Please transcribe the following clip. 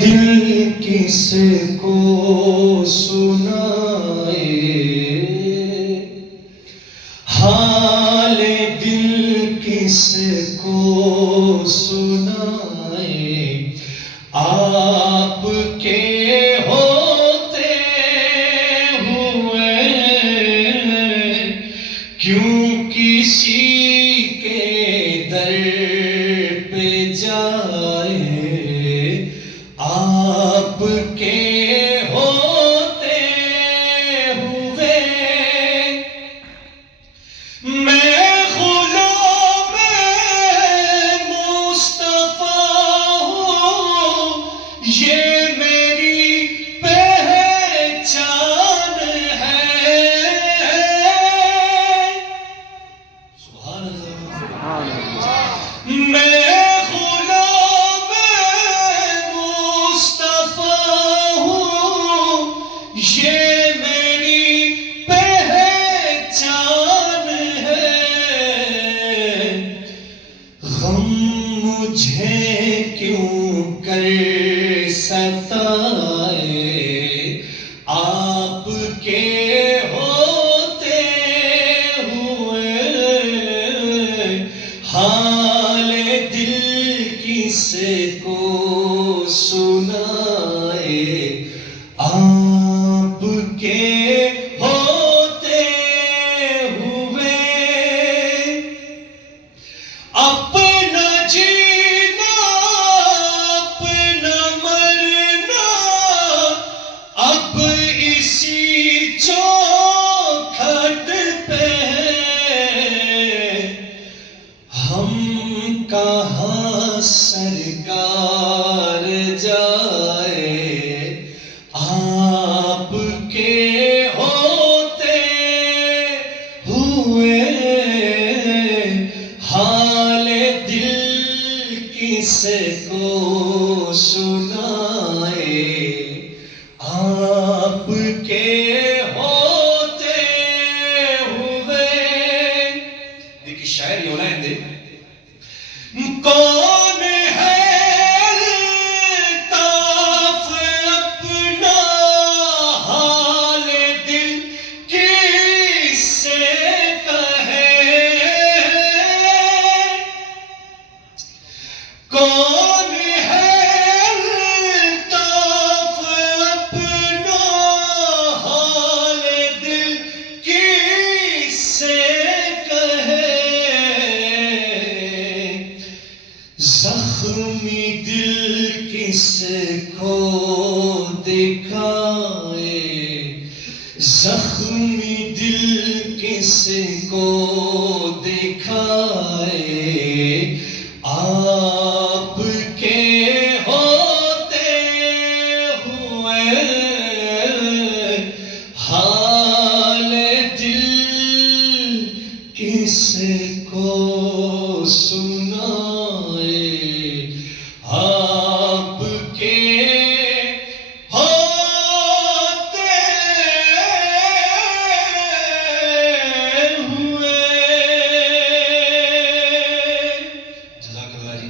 دل کس کو سنائے، حال دل کس کو سنائے، آپ کے ہوتے ہوئے کیوں کسی کے در پہ جائے، آپ کے ہوتے ہوئے میں غلام مصطفیٰ ہوں، یہ میری پہچان ہے۔ سبحان اللہ۔ میں یہ میری پہچان ہے، غم مجھے کیوں کر ستائے، آپ کے ہوتے ہوئے حال دل کس کو سنائے، آپ کے ہوتے ہوئے اپنا جینا اپنا مرنا اب اسی چوکھٹ پہ ہے، ہم کہاں سرکار جائے، آپ کے ہوتے ہوئے حال دل کس کو سنائے، آپ کے ہوتے ہوئے۔ دیکھیے شاعر یہ ہونا ہے، کون ہے الطاف اپنا حال دل کس سے کہے، کون ہے الطاف اپنا حال دل کس سے کہے، زخمی دل کس کو دکھائے، زخمی دل کس کو دکھائے، آپ کے ہوتے ہوئے حال دل کس کو سنائے، آپ کے ہوتے ہوئے۔ جزاک اللہ جی۔